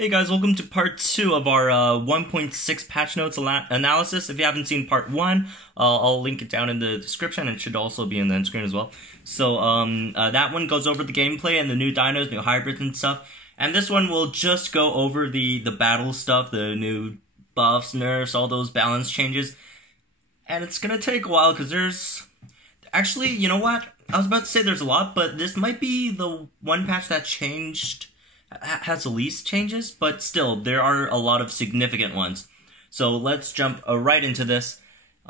Hey guys, welcome to part 2 of our 1.6 patch notes analysis. If you haven't seen part 1, I'll link it down in the description. It should also be in the end screen as well. So that one goes over the gameplay and the new dinos, new hybrids and stuff. And this one will just go over the battle stuff, the new buffs, nerfs, all those balance changes. And it's gonna take a while because there's... Actually, you know what? I was about to say there's a lot, but this might be the one patch that has the least changes, but still, there are a lot of significant ones. So let's jump right into this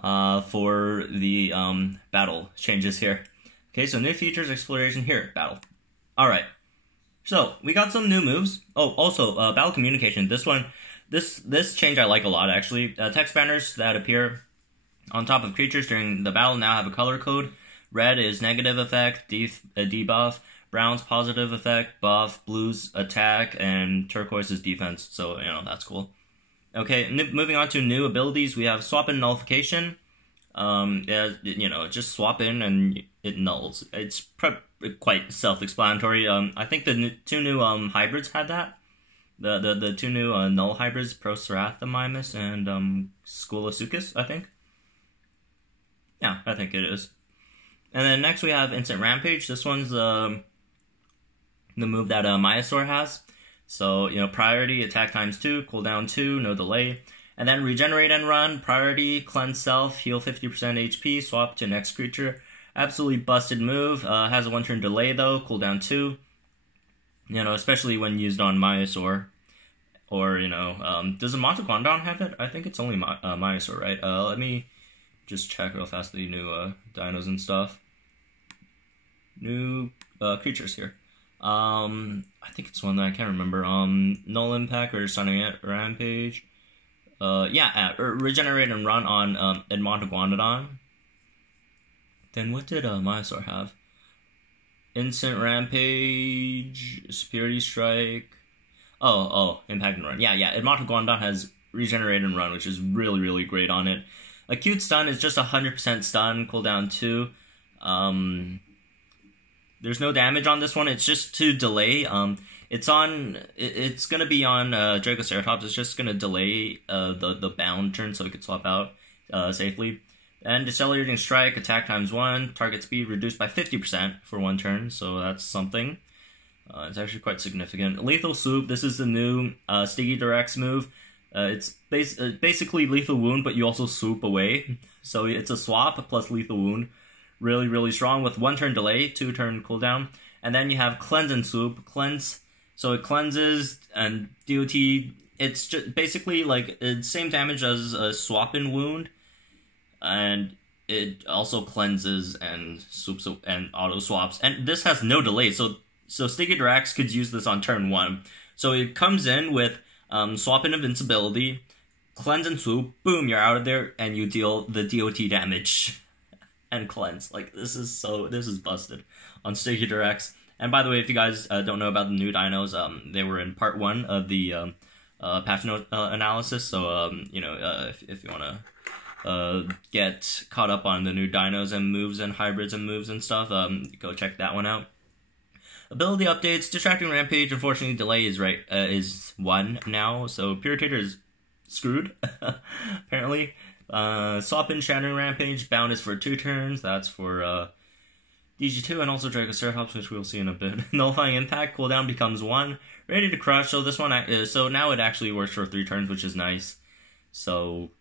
for the battle changes here. Okay, so new features, exploration here, battle. Alright, so we got some new moves. Oh, also, battle communication. This change I like a lot, actually. Text banners that appear on top of creatures during the battle now have a color code. Red is negative effect, debuff. Brown's positive effect, buff, blue's attack, and turquoise is defense, so, that's cool. Okay, moving on to new abilities, we have swap in nullification. Just swap in and it nulls. It's quite self-explanatory. I think the two new hybrids had that. The two new null hybrids, Procerathomimus and Squilosukis, I think. Yeah, I think it is. And then next we have Instant Rampage. This one's the move that Myosaur has. So, priority, attack times 2, cooldown 2, no delay. And then regenerate and run, priority, cleanse self, heal 50% HP, swap to next creature. Absolutely busted move. Has a 1-turn delay though, cooldown 2. Especially when used on Myosaur. Or, does a Monogondon have it? I think it's only Myosaur, right? Let me just check real fast the new dinos and stuff. New creatures here. I think it's one that I can't remember. Null Impact or Stunning Rampage. Regenerate and run on Edmontoguanodon. Then what did Myosaur have? Instant Rampage, Superiority Strike. Oh, Impact and Run. Yeah, Edmontoguanodon has Regenerate and Run, which is really, really great on it. Acute Stun is just 100% stun, cooldown 2. There's no damage on this one. It's just to delay. It's gonna be on Dracoceratops. It's just gonna delay the bound turn so it can swap out safely. And Decelerating Strike, attack times 1, target speed reduced by 50% for 1 turn. So that's something. It's actually quite significant. Lethal Swoop. This is the new Stigidorex move. It's basically Lethal Wound, but you also swoop away. So it's a swap plus Lethal Wound. Really, really strong with 1-turn delay, 2-turn cooldown. And then you have Cleanse and Swoop. Cleanse, so it cleanses, and DOT, it's just basically like it's same damage as a swap in wound. And it also cleanses and swoops and auto swaps. And this has no delay, so Stigidorex could use this on turn 1. So it comes in with swap in invincibility, cleanse and swoop, boom, you're out of there, and you deal the DOT damage. And cleanse. Like, this is busted on Stigidorex. And by the way, if you guys don't know about the new dinos, they were in part 1 of the patch note analysis. So, if you want to get caught up on the new dinos and moves and hybrids and moves and stuff, go check that one out. Ability updates. Distracting Rampage, unfortunately, delay is 1 now. So, Puritator is screwed, apparently. Swap in Shattering Rampage, bound is for 2 turns, that's for DG2 and also Dracoceratops, which we'll see in a bit. Nullifying Impact, cooldown becomes 1. Ready to Crush, so this one, so now it actually works for 3 turns, which is nice. So,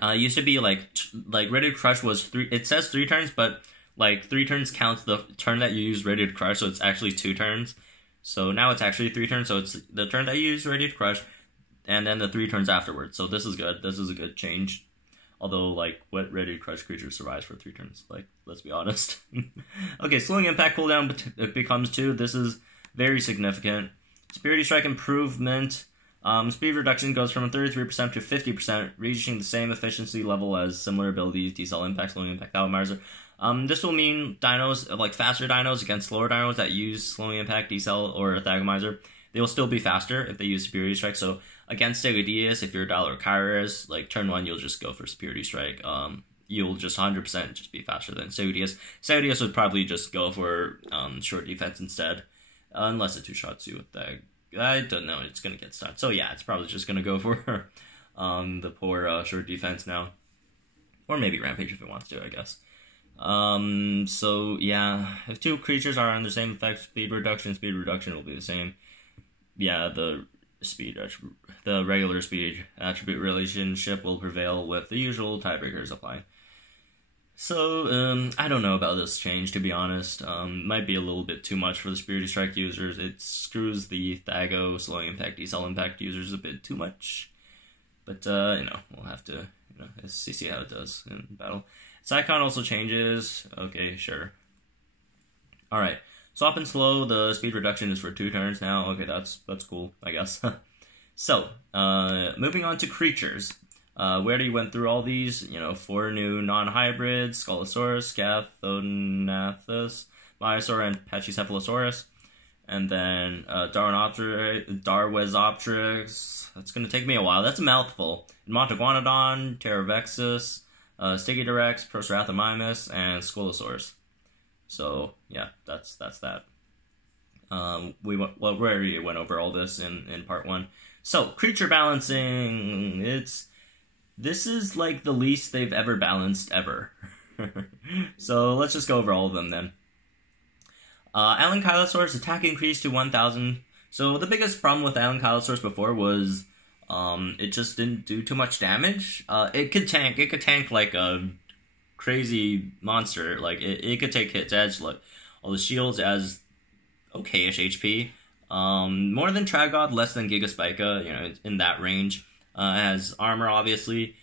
it used to be like Ready to Crush was 3, it says 3 turns, but like 3 turns counts the turn that you use Ready to Crush, so it's actually 2 turns. So now it's actually 3 turns, so it's the turn that you use Ready to Crush, and then the 3 turns afterwards. So this is good, this is a good change. Although, what Ready to Crush creature survives for 3 turns? Let's be honest. Okay, Slowing Impact cooldown becomes 2. This is very significant. Superiority Strike improvement. Speed reduction goes from 33% to 50%, reaching the same efficiency level as similar abilities, Decel Impact, Slowing Impact, Atomizer. This will mean dinos, faster dinos against slower dinos that use Slowing Impact, Decel, or Thagomizer. They will still be faster if they use Superiority Strike, so against Stegodeus, if you're Dalorkairis, turn 1, you'll just go for Superiority Strike. You'll just 100% just be faster than Stegodeus. Stegodeus would probably just go for short defense instead, unless it two-shots you with I don't know, it's gonna get stunned. So yeah, it's probably just gonna go for the poor short defense now. Or maybe Rampage if it wants to, I guess. So yeah, if two creatures are on the same effect, speed reduction will be the same. Yeah, the regular speed attribute relationship will prevail with the usual tiebreakers apply. So, I don't know about this change, to be honest. Might be a little bit too much for the Spirited Strike users. It screws the Thago, slowing impact, decel impact users a bit too much. But, we'll have to, see how it does in battle. Psychon also changes. Okay, sure. Alright. Swap and slow, the speed reduction is for 2 turns now. Okay, that's cool, I guess. So, moving on to creatures. We already went through all these, 4 new non-hybrids, Scolosaurus, Scathognathus, Myosaur, and Pachycephalosaurus. And then Darwezopteryx. That's going to take me a while. That's a mouthful. Montoguanodon, Pterovexus, Stygidorex, Procerathomimus, and Scolosaurus. So, yeah, that's that. We already went over all this in part 1. So, creature balancing. This is like the least they've ever balanced ever. So, let's just go over all of them then. Alengka attack increased to 1,000. So, the biggest problem with Alengka before was it just didn't do too much damage. It could tank like a crazy monster. Like, it could take hits as like all the shields as okay-ish HP. More than Tragod, less than Gigaspica, in that range. Has armor, obviously,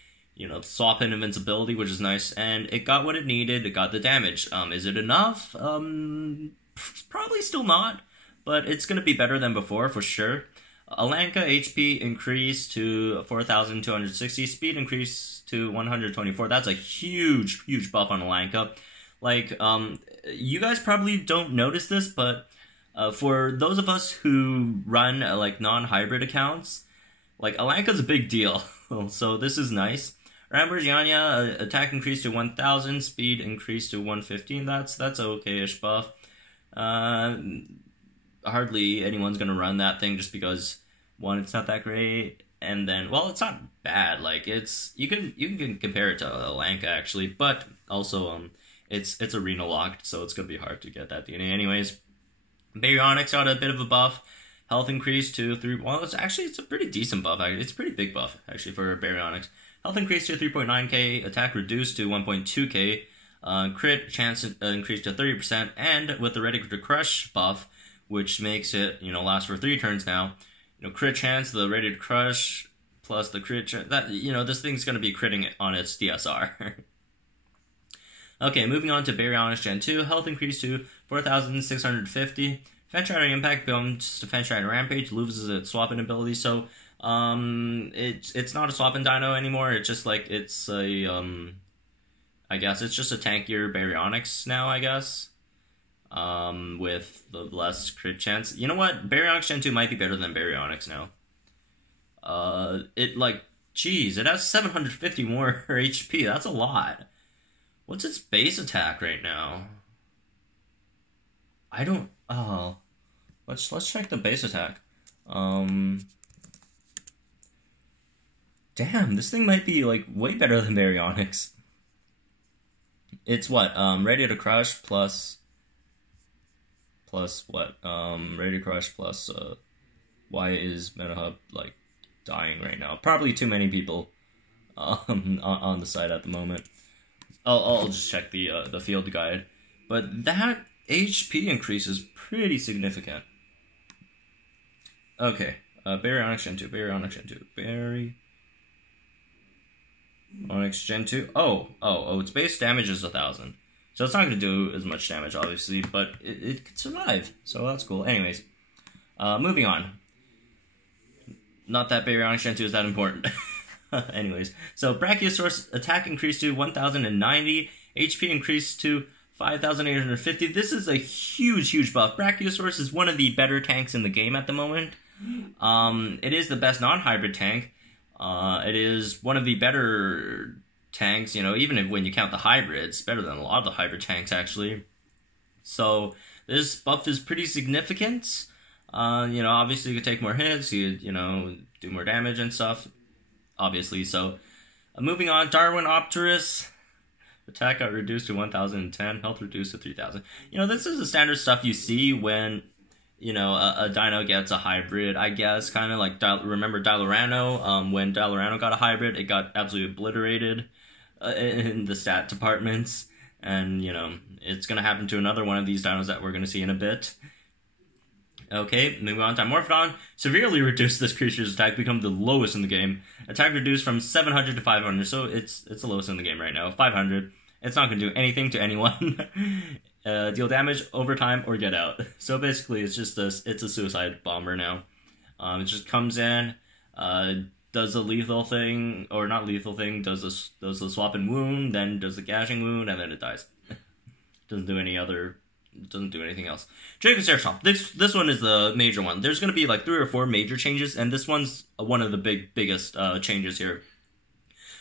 swap in invincibility, which is nice, and it got what it needed. It got the damage. Is it enough? Probably still not, but it's going to be better than before, for sure. Alengka HP increased to 4,260, speed increased to 124. That's a huge, huge buff on Alengka. Like, you guys probably don't notice this, but for those of us who run, non-hybrid accounts, Alenka's a big deal, so this is nice. Rampage, attack increased to 1,000, speed increased to 115, that's a okay-ish buff. Hardly anyone's gonna run that thing just because, one, it's not that great, and then, well, it's not bad, you can compare it to Alengka, actually, but also, it's arena locked, so it's gonna be hard to get that DNA anyways. Baryonyx got a bit of a buff. Health increased to 3... Well, it's a pretty decent buff, actually. It's a pretty big buff, actually, for Baryonyx. Health increased to 3.9k, attack reduced to 1.2k, crit chance increased to 30%, and with the Ready to Crush buff, which makes it, last for 3 turns now, crit chance, the Ready to Crush, plus the crit chance, this thing's going to be critting on its DSR. Okay, moving on to Baryonyx Gen 2, health increased to 4,650, Fenchrider Impact becomes to Fenchrider Rampage, loses its swapping ability, so it's not a swapping dino anymore. It's just it's a I guess it's just a tankier Baryonyx now, I guess. With the less crit chance. You know what? Baryonyx Gen 2 might be better than Baryonyx now. It has 750 more HP. That's a lot. What's its base attack right now? I don't... Oh. Let's check the base attack. Damn, this thing might be, way better than Baryonyx. It's what? Ready to Crush plus what? Ready to Crush plus, why is MetaHub, dying right now? Probably too many people, on the site at the moment. I'll just check the field guide. But that HP increase is pretty significant. Okay, Baryonyx Gen 2, Baryonyx Gen 2. Oh, its base damage is 1,000. So it's not going to do as much damage, obviously, but it can survive, so that's cool. Anyways, moving on. Not that Baryonyx Gen 2 is that important. Anyways, so Brachiosaurus attack increased to 1,090, HP increased to 5,850. This is a huge, huge buff. Brachiosaurus is one of the better tanks in the game at the moment. It is the best non-hybrid tank. It is one of the better tanks, even when you count the hybrids, better than a lot of the hybrid tanks, actually. So, this buff is pretty significant. You know, obviously you could take more hits, you know, do more damage and stuff, obviously. So, moving on, Darwinopterus. Attack got reduced to 1,010, health reduced to 3,000. You know, this is the standard stuff you see when, you know, a dino gets a hybrid, I guess. Kind of like, remember Dilorano? When Dilorano got a hybrid, it got absolutely obliterated in the stat departments. And, you know, it's going to happen to another one of these dinos that we're going to see in a bit. Okay, moving on. Dimorphodon severely reduced this creature's attack, become the lowest in the game. Attack reduced from 700 to 500, so it's the lowest in the game right now. 500. It's not going to do anything to anyone. Deal damage, overtime, or get out. So basically, it's just it's a suicide bomber now. It just comes in, does the lethal thing, or not lethal thing, does the swap and wound, then does the gashing wound, and then it dies. Doesn't do anything else. Dracoceratops. This one is the major one. There's going to be like 3 or 4 major changes, and this one's one of the biggest changes here.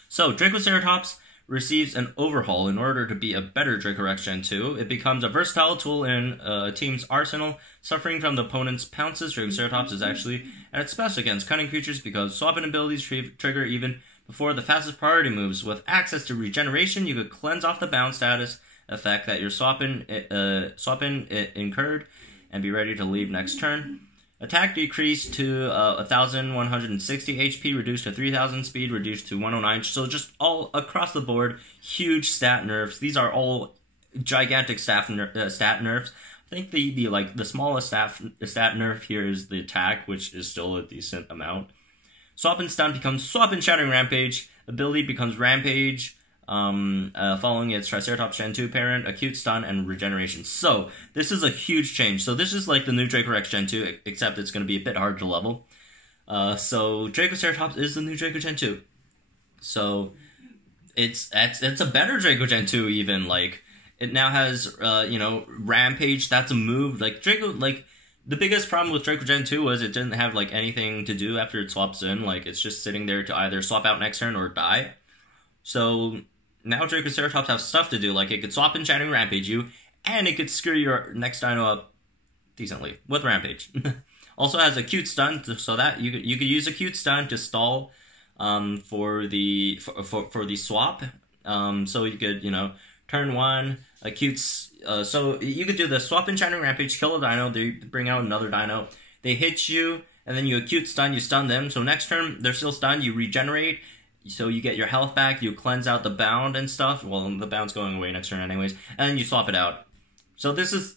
So, Dracoceratops receives an overhaul in order to be a better Dracorex Gen 2. It becomes a versatile tool in a team's arsenal. Suffering from the opponent's pounces, Dracoceratops is actually at its best against cunning creatures because swap-in abilities trigger even before the fastest priority moves. With access to regeneration, you could cleanse off the bound status effect that your swap-in incurred and be ready to leave next turn. Attack decreased to 1,160 HP, reduced to 3,000 speed, reduced to 109. So just all across the board, huge stat nerfs. These are all gigantic stat nerfs. I think the smallest stat nerf here is the attack, which is still a decent amount. Swap and Stun becomes Swap and Shattering Rampage. Ability becomes Rampage. Following its Triceratops Gen 2 parent, Acute Stun, and Regeneration. So, this is a huge change. So, this is like the new Dracorex Gen 2, except it's going to be a bit hard to level. So, Dracoceratops is the new Draco Gen 2. So, it's a better Draco Gen 2 even. Like, it now has, you know, Rampage. That's a move. Like, the biggest problem with Draco Gen 2 was it didn't have, like, anything to do after it swaps in. Like, it's just sitting there to either swap out next turn or die. So, now Dracoceratops have stuff to do, like it could swap and Shattering Rampage you, and it could screw your next dino up decently with Rampage. Also has Acute Stun, so that you could use Acute Stun to stall for the swap. So you could, you know, turn 1, Acute, so you could do the swap and Shattering Rampage, kill a dino, they bring out another dino, they hit you, and then you Acute Stun, you stun them, so next turn they're still stunned, you regenerate. So you get your health back, you cleanse out the bound and stuff. Well, the bound's going away next turn anyways. And then you swap it out. So this is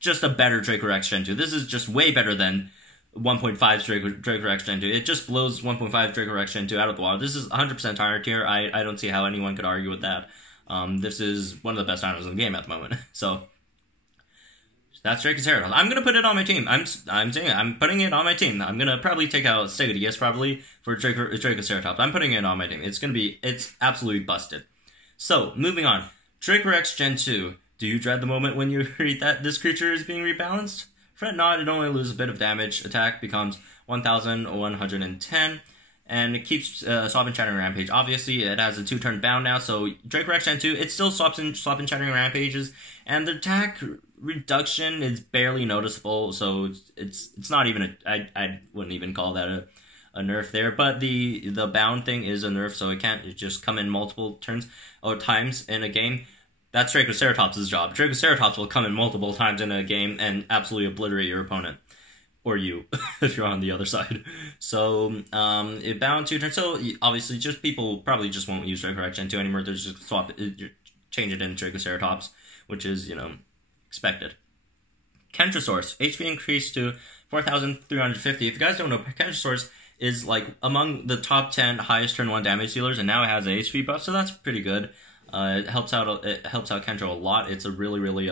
just a better Dracorex Gen 2. This is just way better than 1.5's Dracorex Gen 2. It just blows 1.5 Dracorex Gen 2 out of the water. This is 100% higher tier. I don't see how anyone could argue with that. This is one of the best dinos in the game at the moment. So that's Dracoceratops. I'm gonna put it on my team. I'm saying it. I'm putting it on my team. I'm gonna probably take out Stegodeus probably for Dracoceratops. I'm putting it on my team. It's absolutely busted. So moving on, Dracorex Gen 2. Do you dread the moment when you read that this creature is being rebalanced? Fret not. It only loses a bit of damage. Attack becomes 1,110. And it keeps Swap and Shattering Rampage. Obviously, it has a 2-turn bound now, so Dracorex Gen 2, it still Swap and Shattering Rampages, and the attack reduction is barely noticeable, so it's not even I wouldn't even call that a nerf there, but the bound thing is a nerf, so it can't just come in multiple turns or times in a game. That's Dracoceratops' job. Dracoceratops will come in multiple times in a game and absolutely obliterate your opponent. Or you, if you're on the other side. So, it bound 2 turns. So, obviously, just people probably just won't use Dracorex Gen 2 anymore. They'll just change it into Dracoceratops, which is, you know, expected. Kentrosaurus. HP increased to 4,350. If you guys don't know, Kentrosaurus is, like, among the top 10 highest turn 1 damage dealers, and now it has a HP buff, so that's pretty good. It helps out Kentro a lot. It's a really, really,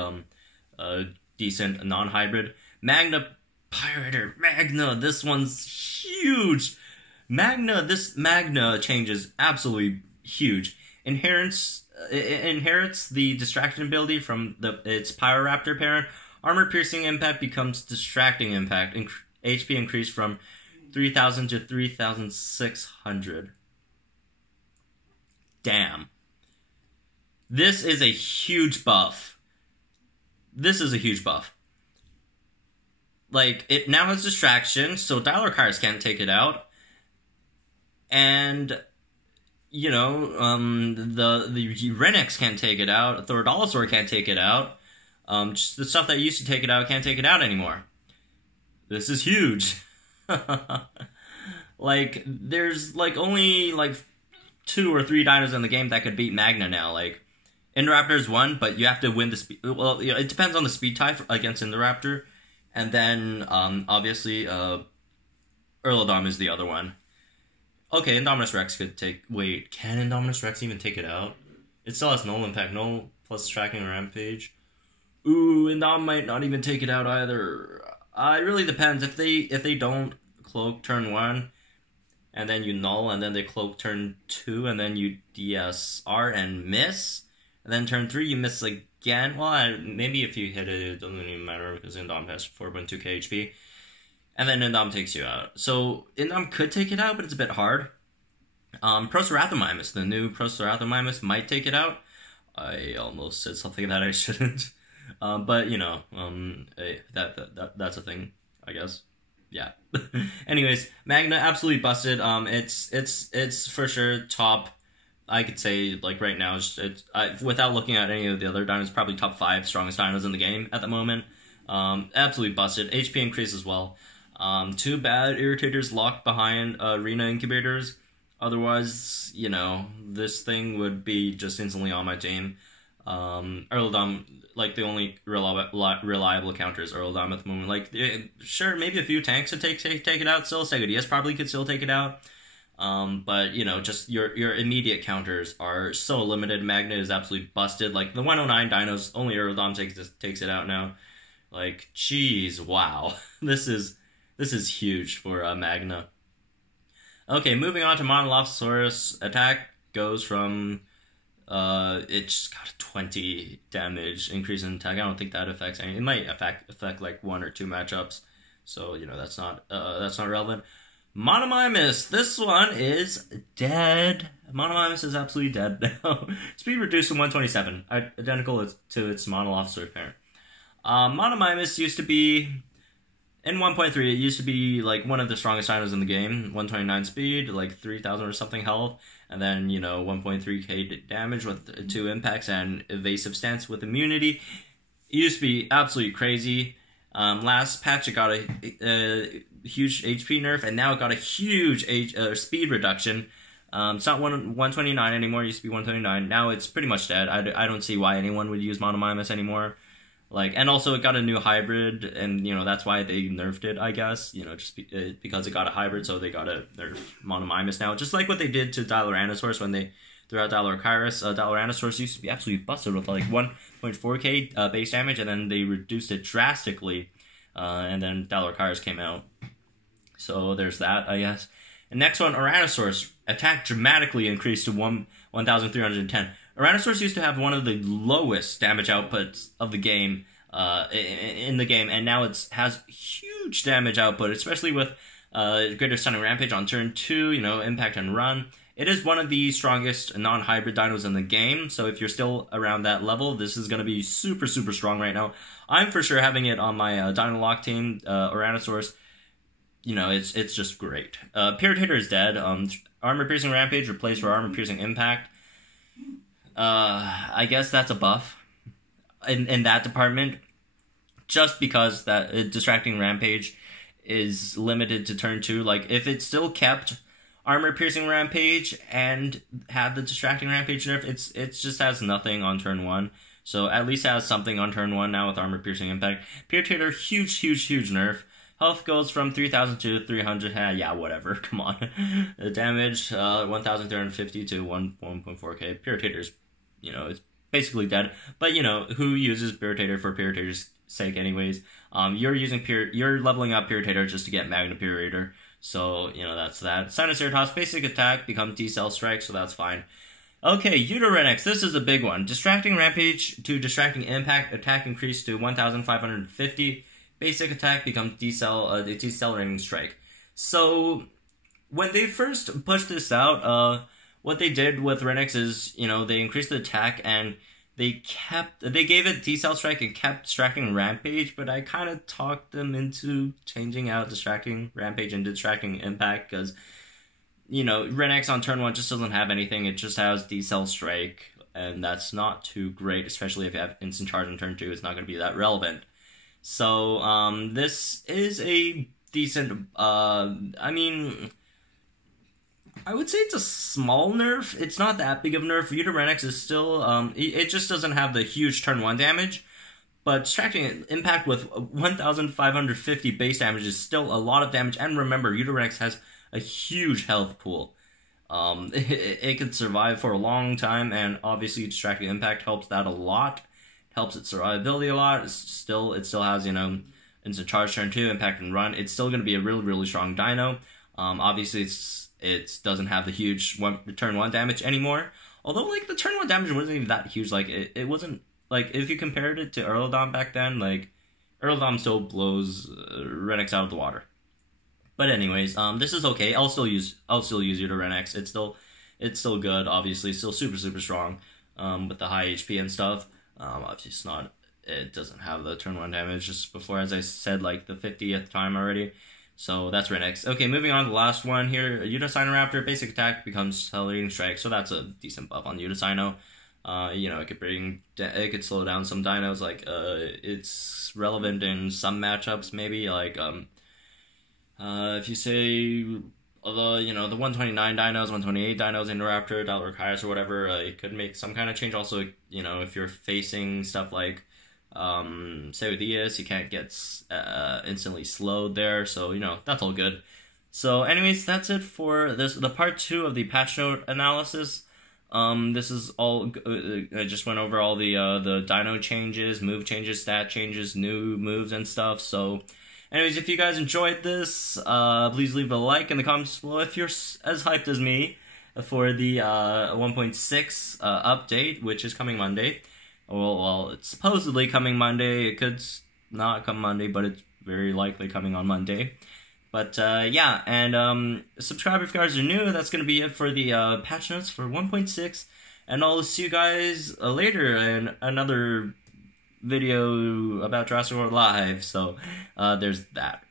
decent non-hybrid. Magna, this one's huge. This Magna change is absolutely huge. Inherits the Distraction ability from its Pyroraptor parent. Armor Piercing Impact becomes Distracting Impact. HP increased from 3,000 to 3,600. Damn. This is a huge buff. like, it now has distraction, so Dialorcars can't take it out. And, you know, the Renex can't take it out. Thorodolosaur can't take it out. Just the stuff that used to take it out can't take it out anymore. This is huge. Like, there's, like, only, like, 2 or 3 dinos in the game that could beat Magna now. Like, Indoraptor's one, but you have to win the speed. Well, you know, it depends on the speed tie against Indoraptor. And then, obviously, Erlodom is the other one. Okay, Indominus Rex could take... Wait, can Indominus Rex even take it out? It still has null impact. Null plus tracking Rampage. Ooh, Indom might not even take it out either. It really depends. If they don't cloak turn 1, and then you null, and then they cloak turn 2, and then you DSR and miss, and then turn 3 you miss again. Well, maybe if you hit it, it doesn't even matter because Indom has 4.2k HP. And then Indom takes you out. So, Indom could take it out, but it's a bit hard. Procerathomimus, the new Procerathomimus, might take it out. I almost said something that I shouldn't. But, you know, that's a thing, I guess. Yeah. Anyways, Magna, absolutely busted. It's for sure top, I could say, like, right now, without looking at any of the other dinos, probably top 5 strongest dinos in the game at the moment. Absolutely busted. HP increase as well. Too bad Irritators locked behind Arena Incubators. Otherwise, you know, this thing would be just instantly on my team. Erlodom, like, the only reliable counter is Erlodom at the moment. Like, sure, maybe a few tanks could take it out still. Segodius probably could still take it out. But, you know, just your immediate counters are so limited. Magna is absolutely busted. Like, the 109 dinos, only Erlodom takes it out now. Like, jeez, wow. This is huge for Magna. Okay, moving on to Monolith. Attack goes from... it just got a 20 damage increase in attack. I don't think that affects anything. It might affect like 1 or 2 matchups. So, you know, that's not relevant. Monomymus, this one is dead. Monomymus is absolutely dead now. Speed reduced to 127, identical to its Monolith parent. Monomymus used to be... In 1.3, it used to be, like, one of the strongest dinos in the game. 129 speed, like, 3,000 or something health. And then, you know, 1.3k damage with 2 impacts and evasive stance with immunity. It used to be absolutely crazy. Last patch, it got a huge HP nerf, and now it got a huge speed reduction. It's not 129 anymore. It used to be 129. Now it's pretty much dead. I don't see why anyone would use Monomymus anymore. Like, and also it got a new hybrid, and, you know, that's why they nerfed it, I guess. You know, just because it got a hybrid, so they got a nerf Monomymus now. Just like what they did to Diloranosaurus when they threw out Dilorcyrus. Diloranosaurus used to be absolutely busted with, like, 1.4k base damage, and then they reduced it drastically, and then Dilorcyrus came out. So there's that, I guess. And next one, Oranosaurus. Attack dramatically increased to 1,310. Oranosaurus used to have one of the lowest damage outputs of the game, in the game, and now it has huge damage output, especially with greater stunning Rampage on turn 2, you know, impact and run. It is one of the strongest non-hybrid dinos in the game, so if you're still around that level, this is going to be super, super strong right now. I'm for sure having it on my Dino Lock team, Oranosaurus. You know, it's just great. Piratator is dead. Armor-piercing Rampage replaced for armor-piercing Impact. I guess that's a buff in that department, just because that distracting Rampage is limited to turn 2. Like, if it still kept armor-piercing Rampage and had the distracting Rampage nerf, it just has nothing on turn 1. So at least it has something on turn 1 now with armor-piercing Impact. Piratator, huge nerf. Health goes from 3,000 to 300. Yeah, whatever. Come on. The damage, 1,350 to 1.4k. Piratator's, you know, it's basically dead. But, you know, who uses Piratator for Piratator's sake anyways? You're leveling up Piratator just to get MAGNAPYRITOR. So, you know, that's that. Sinoceratops, basic attack, becomes D-Cell Strike, so that's fine. Okay, Uterenex, this is a big one. Distracting Rampage to Distracting Impact, attack increased to 1,550. Basic attack becomes Decelerating Strike. So, when they first pushed this out, what they did with Renex is, you know, they increased the attack, and they gave it Decel Strike and kept Distracting Rampage, but I kind of talked them into changing out Distracting Rampage and Distracting Impact, because, you know, Renex on turn 1 just doesn't have anything. It just has Decel Strike, and that's not too great, especially if you have Instant Charge on turn 2. It's not going to be that relevant. So, this is a decent, I mean, I would say it's a small nerf. It's not that big of a nerf. Renex is still, it just doesn't have the huge turn 1 damage, but Distracting Impact with 1,550 base damage is still a lot of damage, and remember, Renex has a huge health pool. It could survive for a long time, and obviously Distracting Impact helps that a lot. Helps its survivability a lot. It still has, you know, Instant Charge turn 2, Impact and Run. It's still going to be a really, really strong Dino. Obviously, it doesn't have the huge turn 1 damage anymore. Although, like, the turn 1 damage wasn't even that huge. Like, it wasn't, like, if you compared it to Earldom back then, like, Earldom still blows Renex out of the water. But anyways, this is okay. I'll still use Renex. It's still good, obviously. Still super, super strong, with the high HP and stuff. Obviously it doesn't have the turn 1 damage, just before, as I said, like, the 50th time already. So that's Renex. Okay, moving on to the last one here. Raptor, basic attack becomes Accelerating Strike, so that's a decent buff on Unisino. You know, it could slow down some dinos, like, it's relevant in some matchups, maybe, like, if you say, the 129 dinos, 128 dinos in Raptor, Dalric Hyas or whatever, it could make some kind of change. Also, you know, if you're facing stuff like, say with ES, you can't get instantly slowed there, so, you know, that's all good. So, anyways, that's it for the part 2 of the patch note analysis. This is all, I just went over all the dino changes, move changes, stat changes, new moves and stuff, so... Anyways, if you guys enjoyed this, please leave a like in the comments below if you're as hyped as me for the 1.6 update, which is coming Monday. Well, it's supposedly coming Monday. It could not come Monday, but it's very likely coming on Monday. But, yeah, and subscribe if you guys are new. That's going to be it for the patch notes for 1.6. And I'll see you guys later in another video about Jurassic World Alive, so there's that.